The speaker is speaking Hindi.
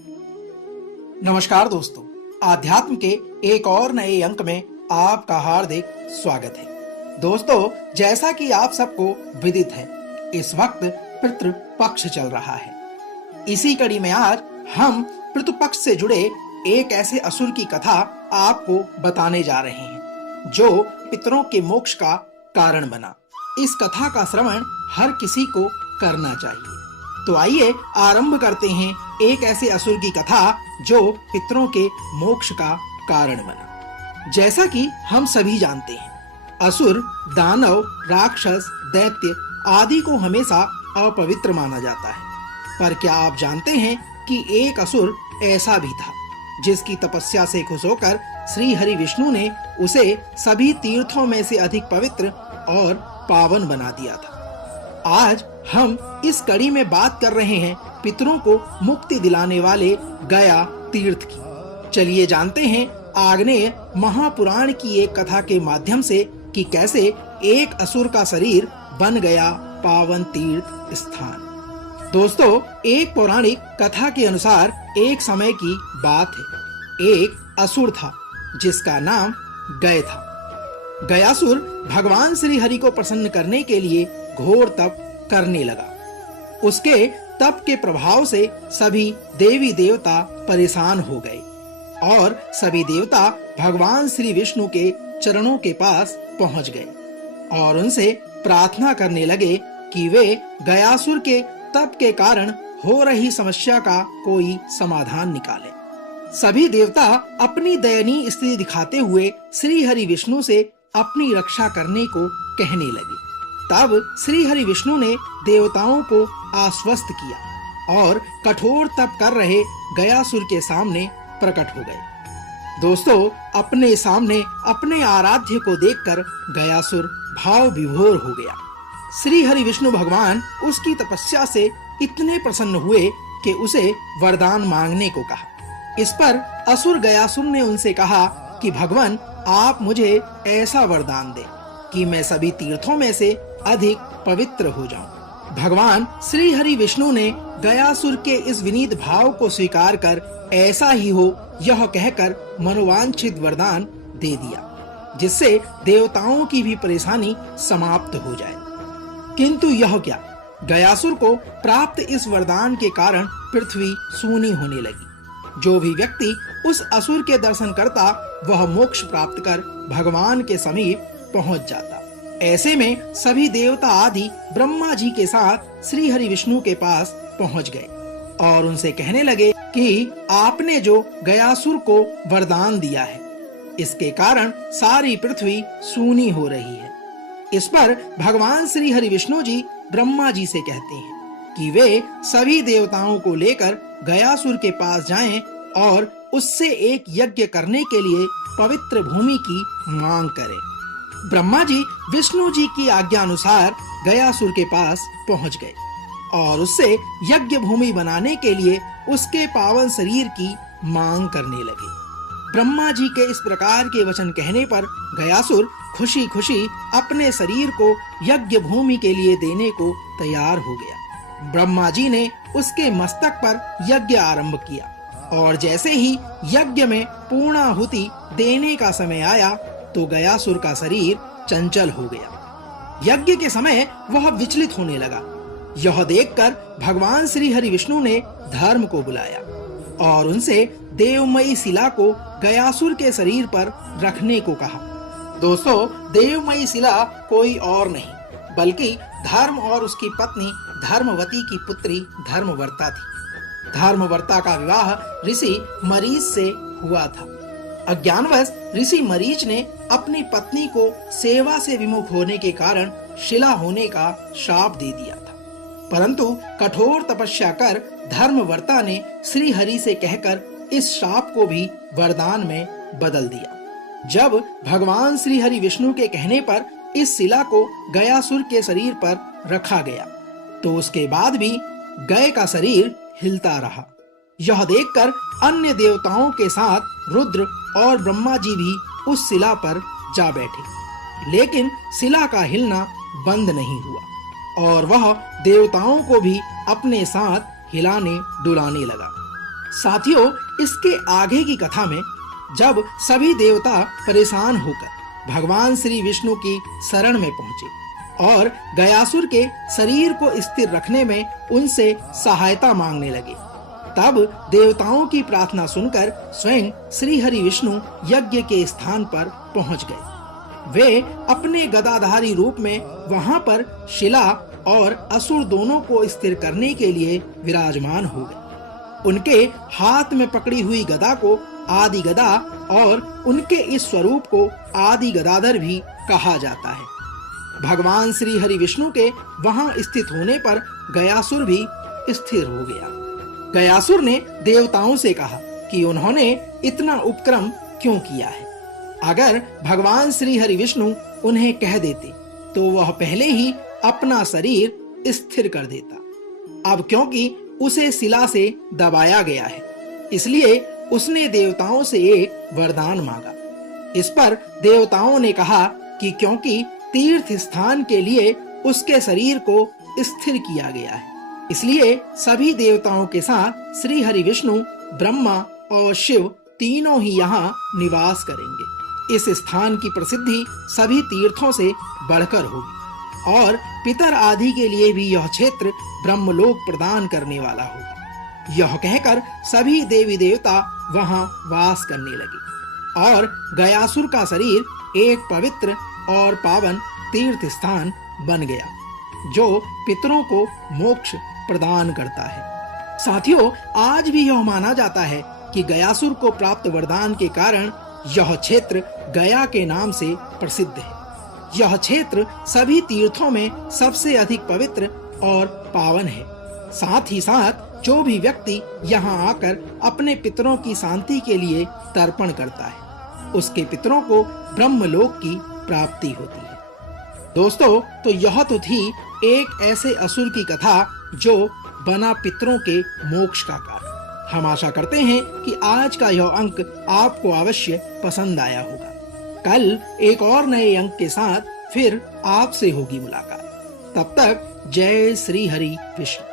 नमस्कार दोस्तों, आध्यात्म के एक और नए अंक में आपका हार्दिक स्वागत है। दोस्तों, जैसा कि आप सबको विदित है, इस वक्त पितृ पक्ष चल रहा है। इसी कड़ी में आज हम पितृ पक्ष से जुड़े एक ऐसे असुर की कथा आपको बताने जा रहे हैं जो पितरों के मोक्ष का कारण बना। इस कथा का श्रवण हर किसी को करना चाहिए। तो आइए आरंभ करते हैं एक ऐसे असुर की कथा जो पितरों के मोक्ष का कारण बना। जैसा कि हम सभी जानते हैं, असुर, दानव, राक्षस, दैत्य आदि को हमेशा अपवित्र माना जाता है। पर क्या आप जानते हैं कि एक असुर ऐसा भी था जिसकी तपस्या से खुश होकर श्री हरि विष्णु ने उसे सभी तीर्थों में से अधिक पवित्र और पावन बना दिया था। आज हम इस कड़ी में बात कर रहे हैं पितरों को मुक्ति दिलाने वाले गया तीर्थ की। चलिए जानते हैं आग्नेय महापुराण की एक कथा के माध्यम से कि कैसे एक असुर का शरीर बन गया पावन तीर्थ स्थान। दोस्तों, एक पौराणिक कथा के अनुसार एक समय की बात है। एक असुर था जिसका नाम गय था। गयासुर भगवान श्री हरि को प्रसन्न करने के लिए घोर तप करने लगा। उसके तप के प्रभाव से सभी देवी देवता परेशान हो गए और सभी देवता भगवान श्री विष्णु के चरणों के पास पहुंच गए और उनसे प्रार्थना करने लगे कि वे गयासुर के तप के कारण हो रही समस्या का कोई समाधान निकालें। सभी देवता अपनी दयनीय स्थिति दिखाते हुए श्री हरि विष्णु से अपनी रक्षा करने को कहने लगे। तब श्री हरि विष्णु ने देवताओं को आश्वस्त किया और कठोर तप कर रहे गयासुर के सामने प्रकट हो गए। दोस्तों, अपने सामने अपने आराध्य को देखकर गयासुर भाव विभोर हो गया। श्री हरि विष्णु भगवान उसकी तपस्या से इतने प्रसन्न हुए कि उसे वरदान मांगने को कहा। इस पर असुर गयासुर ने उनसे कहा कि भगवान, आप मुझे ऐसा वरदान दें कि मैं सभी तीर्थों में से अधिक पवित्र हो जाऊं। भगवान श्री हरि विष्णु ने गयासुर के इस विनीत भाव को स्वीकार कर ऐसा ही हो यह कहकर मनोवांछित वरदान दे दिया, जिससे देवताओं की भी परेशानी समाप्त हो जाए। किंतु यह क्या, गयासुर को प्राप्त इस वरदान के कारण पृथ्वी सूनी होने लगी। जो भी व्यक्ति उस असुर के दर्शन करता वह मोक्ष प्राप्त कर भगवान के समीप पहुंच जाता। ऐसे में सभी देवता आदि ब्रह्मा जी के साथ श्री हरि विष्णु के पास पहुंच गए और उनसे कहने लगे कि आपने जो गयासुर को वरदान दिया है, इसके कारण सारी पृथ्वी सूनी हो रही है। इस पर भगवान श्री हरि विष्णु जी ब्रह्मा जी से कहते हैं कि वे सभी देवताओं को लेकर गयासुर के पास जाएं और उससे एक यज्ञ करने के लिए पवित्र भूमि की मांग करें। ब्रह्मा जी विष्णु जी की आज्ञा अनुसार गयासुर के पास पहुंच गए और उससे यज्ञ भूमि बनाने के लिए उसके पावन शरीर की मांग करने लगे। ब्रह्मा जी के इस प्रकार के वचन कहने पर गयासुर खुशी खुशी अपने शरीर को यज्ञ भूमि के लिए देने को तैयार हो गया। ब्रह्मा जी ने उसके मस्तक पर यज्ञ आरंभ किया और जैसे ही यज्ञ में पूर्णाहुति देने का समय आया तो गयासुर का शरीर चंचल हो गया। यज्ञ के समय वह विचलित होने लगा। यह देखकर भगवान श्री हरि विष्णु ने धर्म को बुलाया और उनसे देवमयी शिला को गयासुर के शरीर पर रखने को कहा। दोस्तों, देवमयी शिला कोई और नहीं बल्कि धर्म और उसकी पत्नी धर्मवती की पुत्री धर्मवर्ता थी। धर्मवर्ता का विवाह ऋषि मरीच से हुआ था। अज्ञानवश ऋषि मरीच ने अपनी पत्नी को सेवा से विमुख होने के कारण शिला होने का शाप दे दिया था, परंतु कठोर तपस्या कर धर्मवर्ता ने श्री हरि से कहकर इस शाप को भी वरदान में बदल दिया। जब भगवान श्री हरि विष्णु के कहने पर इस शिला को गयासुर के शरीर पर रखा गया तो उसके बाद भी गय का शरीर हिलता रहा। यह देखकर अन्य देवताओं के साथ रुद्र और ब्रह्मा जी भी उस शिला पर जा बैठे, लेकिन शिला का हिलना बंद नहीं हुआ और वह देवताओं को भी अपने साथ हिलाने डुलाने लगा। साथियों, इसके आगे की कथा में जब सभी देवता परेशान होकर भगवान श्री विष्णु की शरण में पहुंचे और गयासुर के शरीर को स्थिर रखने में उनसे सहायता मांगने लगे, तब देवताओं की प्रार्थना सुनकर स्वयं श्री हरि विष्णु यज्ञ के स्थान पर पहुंच गए। वे अपने गदाधारी रूप में वहां पर शिला और असुर दोनों को स्थिर करने के लिए विराजमान हो गए। उनके हाथ में पकड़ी हुई गदा को आदि गदा और उनके इस स्वरूप को आदि गदाधर भी कहा जाता है। भगवान श्री हरि विष्णु के वहां स्थित होने पर गयासुर भी स्थिर हो गया। गयासुर ने देवताओं से कहा कि उन्होंने इतना उपक्रम क्यों किया है। अगर भगवान श्री हरि विष्णु उन्हें कह देते तो वह पहले ही अपना शरीर स्थिर कर देता। अब क्योंकि उसे शिला से दबाया गया है, इसलिए उसने देवताओं से एक वरदान मांगा। इस पर देवताओं ने कहा कि क्योंकि तीर्थ स्थान के लिए उसके शरीर को स्थिर किया गया है, इसलिए सभी देवताओं के साथ श्री हरि विष्णु, ब्रह्मा और शिव तीनों ही यहाँ निवास करेंगे। इस स्थान की प्रसिद्धि सभी तीर्थों से बढ़कर होगी और पितर आदि के लिए भी यह क्षेत्र ब्रह्मलोक प्रदान करने वाला होगा। यह कहकर सभी देवी देवता वहां वास करने लगे और गयासुर का शरीर एक पवित्र और पावन तीर्थ स्थान बन गया, जो पितरों को मोक्ष प्रदान करता है। साथियों, आज भी यह माना जाता है कि गयासुर को प्राप्त वरदान के कारण यह क्षेत्र गया के नाम से प्रसिद्ध है। यह क्षेत्र सभी तीर्थों में सबसे अधिक पवित्र और पावन है। साथ ही साथ जो भी व्यक्ति यहाँ आकर अपने पितरों की शांति के लिए तर्पण करता है, उसके पितरों को ब्रह्मलोक की प्राप्ति होती है। दोस्तों, तो यह तो थी एक ऐसे असुर की कथा जो बना पितरों के मोक्ष का कारण। हम आशा करते हैं कि आज का यह अंक आपको अवश्य पसंद आया होगा। कल एक और नए अंक के साथ फिर आपसे होगी मुलाकात। तब तक जय श्री हरि विष्णु।